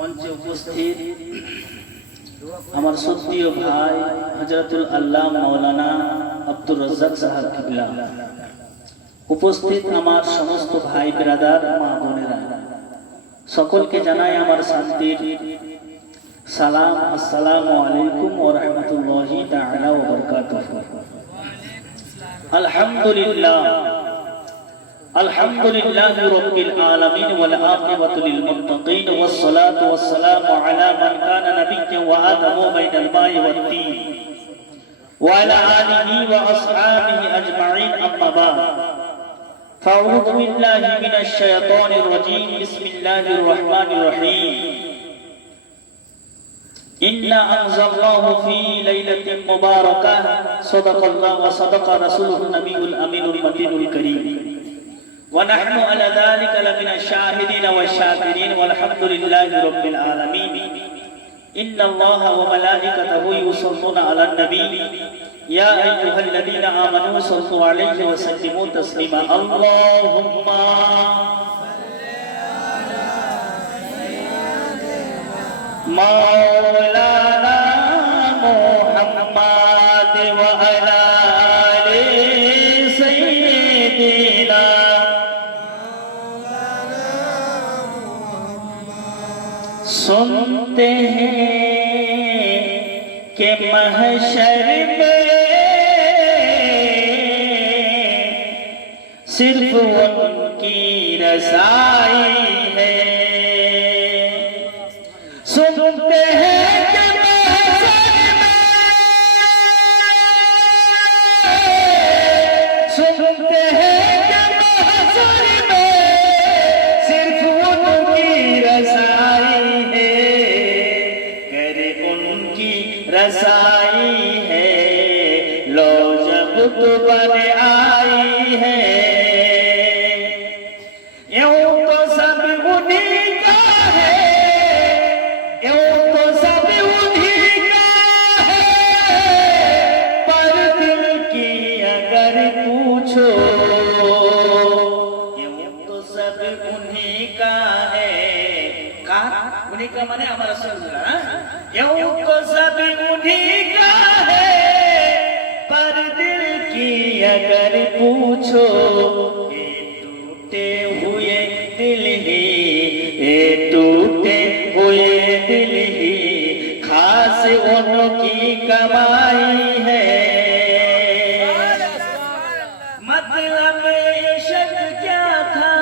मंचे उपस्थित हमार श्रद्धेय भाई हजरतुल अल्लाह मौलाना अब्दुल रज्जाक साहब किबला उपस्थित हमार समस्त भाई ब्रादार मा बोनेरा सकलके जानाई हमार शांतिर सालाम अस्सलामु अलैकुम व रहमतुल्लाहि ताआला व बरकातुहू। अल्हम्दुलिल्लाह अल्हम्दुलिल्लाहि रब्बिल आलमीन वल आक़िबतु लिल मुत्तक़ीन वस्सलातु वस्सलामु अला मन काना नबिय्यन व आदमु बैनल माइ वत्तीन व अला आलिहि व अस्हाबिहि अजमईन अम्मा बाद फ़अऊज़ु बिल्लाहि मिनश शैतानिर रजीम बिस्मिल्लाहिर रहमानिर रहीम इन्ना अंज़लनाहु फ़ी लैलतिन मुबारकह सदक़ल्लाहु व सदक़ रसूलुहुन नबियुल अमीनुल मतीनुल करीम व नहनु अला ज़ालिका लमिन शाहिदीन व शाकिरीन वल्हम्दुलिल्लाहि रब्बिल आलमीन। इन्नल्लाह व मलाइकतहु युसल्लूना अलन नबी या अय्युहल्लज़ीना आमनू सल्लु अलैहि व सल्लिमू तस्लीमा। अल्लाहुम्मा मौलाना मुहम्मद व अला आले सय्यिदीना। सुनते हैं कि महशर में सिर्फ उनकी रज़ाई है। सुनते हैं कि महशर में सुनते हैं कि महशर में सिर्फ उनकी रज़ाई है। करे उनकी रज़ाई है लो जब तो बने आई है। यूं तो सब उन्हीं का है यूं तो सब उन्हीं का है पर दिल की अगर पूछो यूं तो सब उन्हीं का है। का उन्हीं का माने हमारा रसूलुल्लाह। यूं तो सब उन्हीं का है पर दिल की अगर पूछो ये टूटे हुए दिल ही ये टूटे हुए दिल ही खास उनकी कमाई है। मतलब इश्क क्या था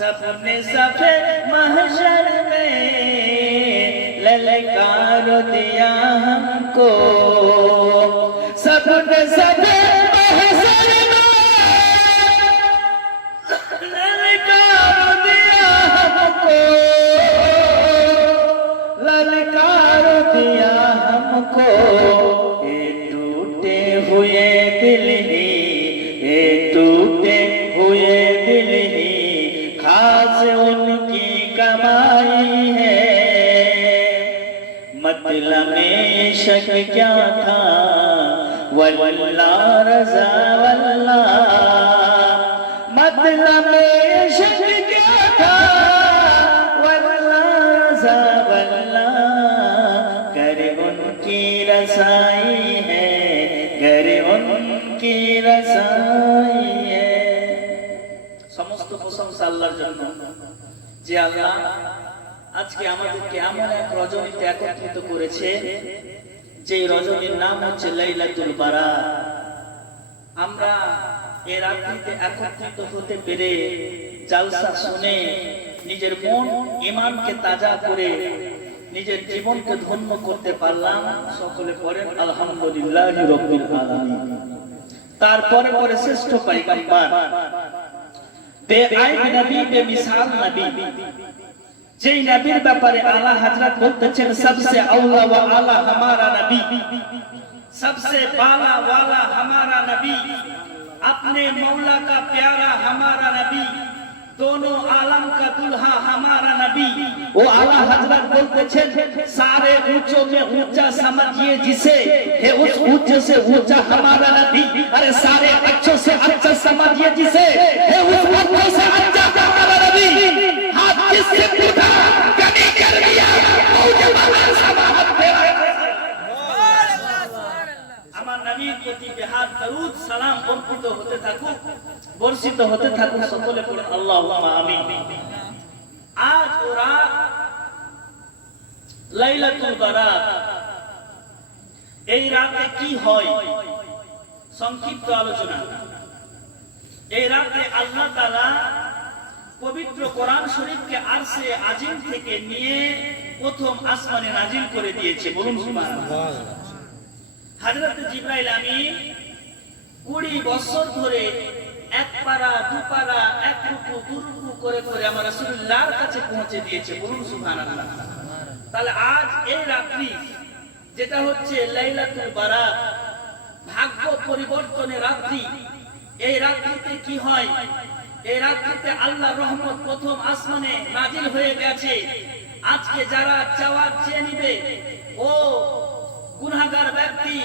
सबने सफेद महशर में ललकार दिया हमको। सबने सफेद महशर में ललकार दिया हमको ललकार दिया हमको। ये टूटे हुए दिल ही ये टूटे हुए दिल ही खास उनकी कमाई है। मतलब इश्क क्या था वल्लाह रज़ा वल्लाह। मतलब इश्क क्या था वल्लाह रज़ा वल्लाह। करे उनकी रज़ाई है करे उनकी रज़ाई है। समस्त प्रशंसा आल्लाहर जন্য যে আল্লাহ আজকে আমাদেরকে এমন এক রজনীতে একত্রিত করেছে যে রজনীর নাম হচ্ছে লাইলাতুল বারাত। আমরা এই রাত্রিতে একত্রিত হতে পেরে জালসা শুনে নিজের মন ঈমানকে তাজা করে নিজের জীবনকে ধন্য করতে পারলাম। সকলে পড়েন আলহামদুলিল্লাহি রাব্বিল আলামিন। তারপরে পরে শ্রেষ্ঠ পয়গম্বর বেআইব নবী বেমিসাল নবী যেই নবীর ব্যাপারে আলা হযরত বলতেছেন सबसे औला व आला हमारा नबी सबसे बाला वाला हमारा नबी अपने मौला का प्यारा हमारा नबी दोनों आलम का दुल्हा हमारा नबी। वो आला हजरत बोलतेছেন सारे ऊंचों में ऊंचा समझिए जिसे है उस ऊंचे से ऊंचा हमारा नबी। अरे सारे अच्छों से अच्छा समझिए जिसे है उस अच्छे से अच्छा हमारा नबी। हाथ किससे उठा कभी হতে থাকুক। সকলে পড়ে আল্লাহুম্মা আমিন। আজ ও রাত লাইলাতুল বারাত, এই রাতে কি হয় সংক্ষিপ্ত আলোচনা। এই রাতে আল্লাহ তাআলা পবিত্র কোরআন শরীফকে আরশে আজিম থেকে নিয়ে প্রথম আসমানে নাজিল করে দিয়েছে। বলুন সুবহানাল্লাহ। হযরত জিবরাইল আমিন 20 বছর ধরে এক পারা দু পারা এক রুকু দু রুকু করে করে আমার রাসূলুল্লাহর কাছে পৌঁছে দিয়েছে। বলুন সুবহানাল্লাহ। তাহলে আজ এই রাত্রি যেটা হচ্ছে লাইলাতুল বারাত, ভাগ্য পরিবর্তনের রাত্রি, এই রাত্রিতে কি হয়? এই রাত্রিতে আল্লাহর রহমত প্রথম আসমানে নাজিল হয়ে গেছে। আজকে যারা চাওয়ার চেয়ে নিবে, ও গুনাহগার ব্যক্তি,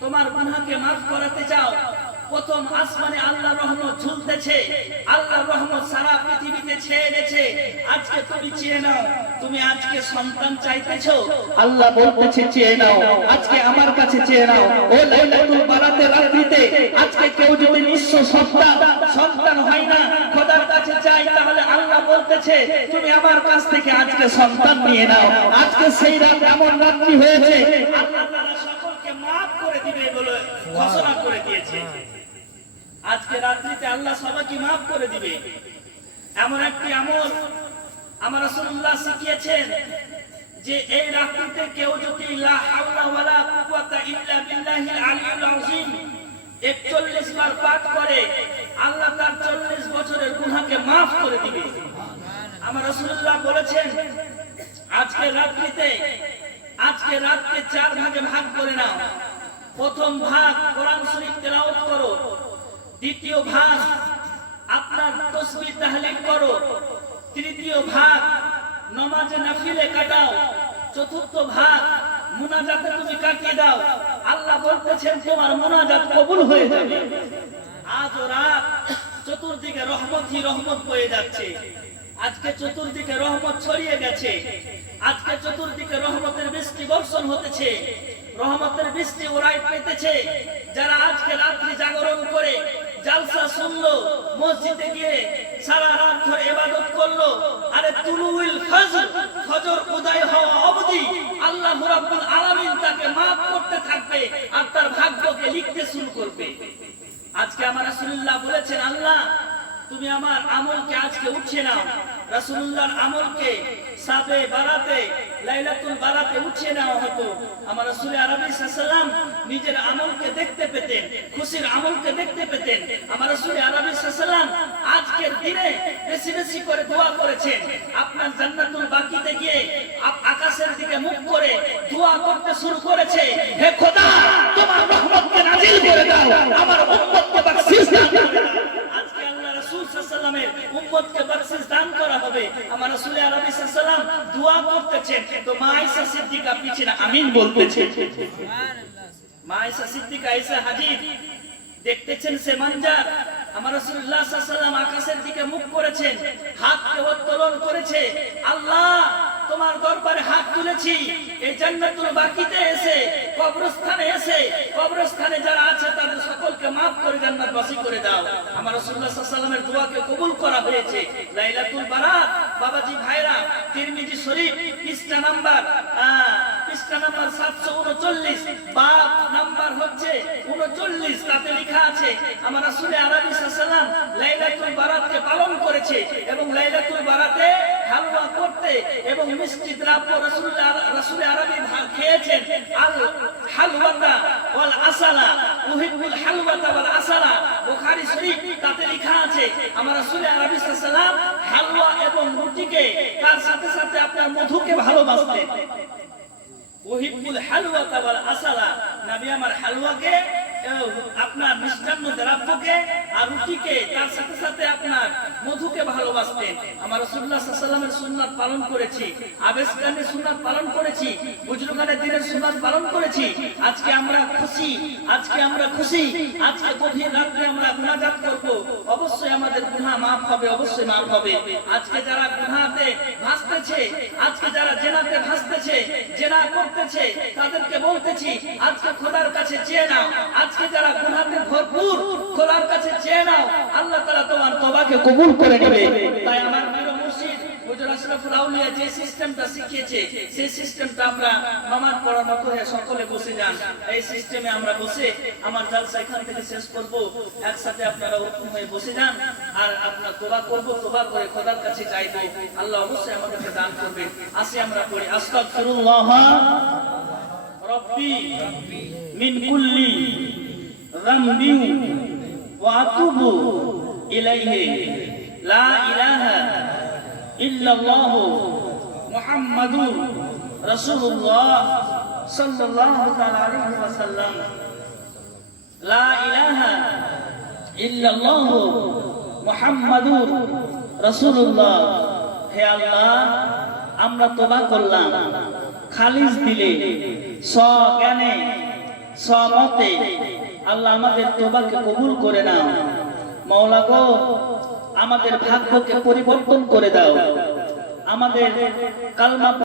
তোমার গুনাহকে মাফ করাতে চাও, প্রথম আসমানে আল্লাহর রহমত ঝুলতেছে। আল্লাহর রহমত সারা পৃথিবীতে ছেয়ে গেছে। আজকে তুমি চেয়ে নাও। তুমি আজকে সন্তান চাইতেছো, আল্লাহ বলতেছে চেয়ে নাও, আজকে আমার কাছে চেয়ে নাও। ও লাইলাতুল বারাতের রাত্রিতে আজকে কেউ যদি নিঃস্ব সন্তান হয় না, খোদার কাছে চাই, তাহলে আল্লাহ বলতেছে তুমি আমার কাছ থেকে আজকে সন্তান নিয়ে নাও। আজকে সেই রাত এমন রাত্রি হয়েছে আল্লাহ তাআলা সকলকে maaf করে দিবে বলে ঘোষণা করে দিয়েছে। আজকে রাত্রিতে আল্লাহ সবাইকে maaf করে দিবে। এমন একটি আমল আমার রাসূলুল্লাহ শিখিয়েছেন যে এই রাত্রিতে কেউ যদি লা হাওলা ওয়ালা কুওয়াতা ইল্লা বিল্লাহিল আলিয়্যিল আযীম 41 বার পাঠ করে, আল্লাহ তার 40 বছরের গুনাহকে maaf করে দিবে। আমার রাসূলুল্লাহ বলেছেন আজকে রাত্রিতে, আজকে রাতকে 4 ভাগে ভাগ করে নাও। প্রথম ভাগ কোরআন শরীফ তেলাওয়াত করো, দ্বিতীয় ভাগ আপনার তাসবিহ তাহলিল করো, তৃতীয় ভাগ নামাজে নাফিলে কাটাও, চতুর্থ ভাগ মুনাজাতে তুমি কাটিয়ে দাও। আল্লাহ বলতেছেন তোমার মুনাজাত কবুল হয়ে যাবে। আজ রাত চতুর্দিকে রহমতই রহমত বয়ে যাচ্ছে। আজকে চতুর্দিকে রহমত ছড়িয়ে গেছে। আজকে চতুর্দিকে রহমতের বৃষ্টি বর্ষণ হতেছে, রহমতের বৃষ্টি ওরাই পেতেছে। যারা আজকে রাত্রি জাগরণ করে জালসা শুনলো, মসজিদে গিয়ে সারা রাত ধরে ইবাদত করলো, আরে তুলুল ফজর, ফজর উদয় হওয়া অবধি আল্লাহ রাব্বুল আলামিন তাকে maaf করতে থাকবে আর তার ভাগ্যকে লিখতে শুরু করবে। আজকে আমার রাসূলুল্লাহ বলেছেন আল্লাহ তুমি আমার আমলকে আজকে উঠিয়ে নাও। রাসূলুল্লাহর আমলকে সাবে বারাতে লাইলাতুল বারাতে উঠিয়ে নেওয়া হতো। আমার রাসূল আরবি সাল্লাল্লাহু নিজের আমলকে দেখতে পেতেন, খুশির আমলকে দেখতে পেতেন। আমার রাসূল আরবি সাল্লাল্লাহু আজকের দিনে বেশি বেশি করে দোয়া করেছেন। আপনার জান্নাতুল বাকিতে গিয়ে আকাশের দিকে মুখ করে দোয়া করতে শুরু করেছে, হে খোদা তোমার রহমতকে নাজিল করে দাও, আমার উম্মতকে বখশিশ দাও। আজকে আল্লাহ রাসূল সাল্লাল্লাহু আলাইহি উম্মতকে বখশিশ দান করা হবে। আমার রাসূল আরবি সাল্লাল্লাহু দোয়া করতেছেন, তো মা আয়েশা সিদ্দিকা পিছনে আমিন বলতেছে। মা আয়েশা সিদ্দিকা এসে হাজির, দেখতেছেন সে মঞ্জার। আমার রাসূলুল্লাহ সাল্লাল্লাহু আলাইহি ওয়াসাল্লাম আকাশের দিকে মুখ করেছেন, হাতকে উত্তোলন করেছে, আল্লাহ তোমার দরবারে হাত তুলেছি। এই জান্নাতুল বাকিতে এসে, কবরস্থানে এসে, কবরস্থানে যারা আছে তাদের সকলকে maaf করে জান্নাতবাসী করে দাও। আমার রাসূলুল্লাহ সাল্লাল্লাহু আলাইহি ওয়াসাল্লামের দোয়াকে কবুল করা হয়েছে। লাইলাতুল বারাত বাবাজি ভাইরা, তিরমিজি শরীফ পৃষ্ঠা নাম্বার 739, বাব নাম্বার হচ্ছে 39, তাতে লেখা আছে আমার রাসূল আরবি সাল্লাল্লাহু লাইলাতুল বারাতকে পালন করেছে এবং লাইলাতুল বারাতে হালওয়া করতে এবং মিষ্টি দ্রব্য রাসূল আরবি খেয়েছেন। আল হালওয়াতা ওয়াল আসালা, উহিব্বুল হালওয়াতা ওয়াল আসালা, বুখারী শরীফ, তাতে লেখা আছে আমার রাসূল আরবি সাল্লাল্লাহু হালওয়া এবং রুটিকে তার সাথে সাথে আপনার মধুকে ভালোবাসতেন। উহিব্বুল হালওয়াতা ওয়াল আসালা, নবী আমার হালওয়াকে, আপনার মিষ্টান্ন দ্রব্যকে আর রুটিকে তার সাথে সাথে আপনার মধুকে ভালোবাসতেন। আমার রাসূলুল্লাহ সাল্লাল্লাহু আলাইহি ওয়াসাল্লামের সুন্নাত পালন করেছি, আবেশকানের সুন্নাত পালন করেছি, বুজুর্গানের দিনের সুন্নাত পালন করেছি। আজকে আমরা খুশি, আজকে আমরা খুশি, আজকে গভীর রাতে আমরা মুনাজাত করব। অবশ্যই আমাদের গুনাহ maaf হবে, অবশ্যই maaf হবে। আজকে যারা গুনাহতে ভাসতেছে, আজকে যারা জেনাতে ভাসতেছে, যে জেনা করতেছে তাদেরকে বলতেছি আজকে খোদার কাছে চেয়ে নাও, আজকে যারা গুনাহে ভরপুর খোদার কাছে চেয়ে নাও, আল্লাহ তাআলা তোমার তওবাকে কবুল করে নেবে। তাই আমার প্রিয় মুর্শিদ হুজুর আশরাফুল আউলিয়া যে সিস্টেমটা শিখিয়েছে সেই সিস্টেমটা আমরা নামাজ পড়ানো করে সকলে বসে যান। এই সিস্টেমে আমরা বসে আমার জলসা এখান থেকে শেষ করব, একসাথে আপনারা ওরকম হয়ে বসে যান আর আপনারা তওবা করব, তওবা করে খোদার কাছে চাইবো, আল্লাহ অবশ্যই আমাদেরকে দান করবেন। আসি আমরা পড়ি আস্তাগফিরুল্লাহ রাব্বি মিন কুল্লি যামবিন ওয়া আতুবু ইলাইহি লা ইলাহা ইল্লাল্লাহ মুহাম্মাদুর রাসূলুল্লাহ সাল্লাল্লাহু তাআলা আলাইহি ওয়াসাল্লাম লা ইলাহা ইল্লাল্লাহ মুহাম্মাদুর রাসূলুল্লাহ। হে আল্লাহ, আমরা তওবা করলাম খালিস দিলে, সজ্ঞানে, সমতে, আল্লাহ আমাদের তওবাকে কবুল করে নাও। মাওলা গো, আমাদের ভাগ্যকে পরিবর্তন করে দাও, আমাদের কালমা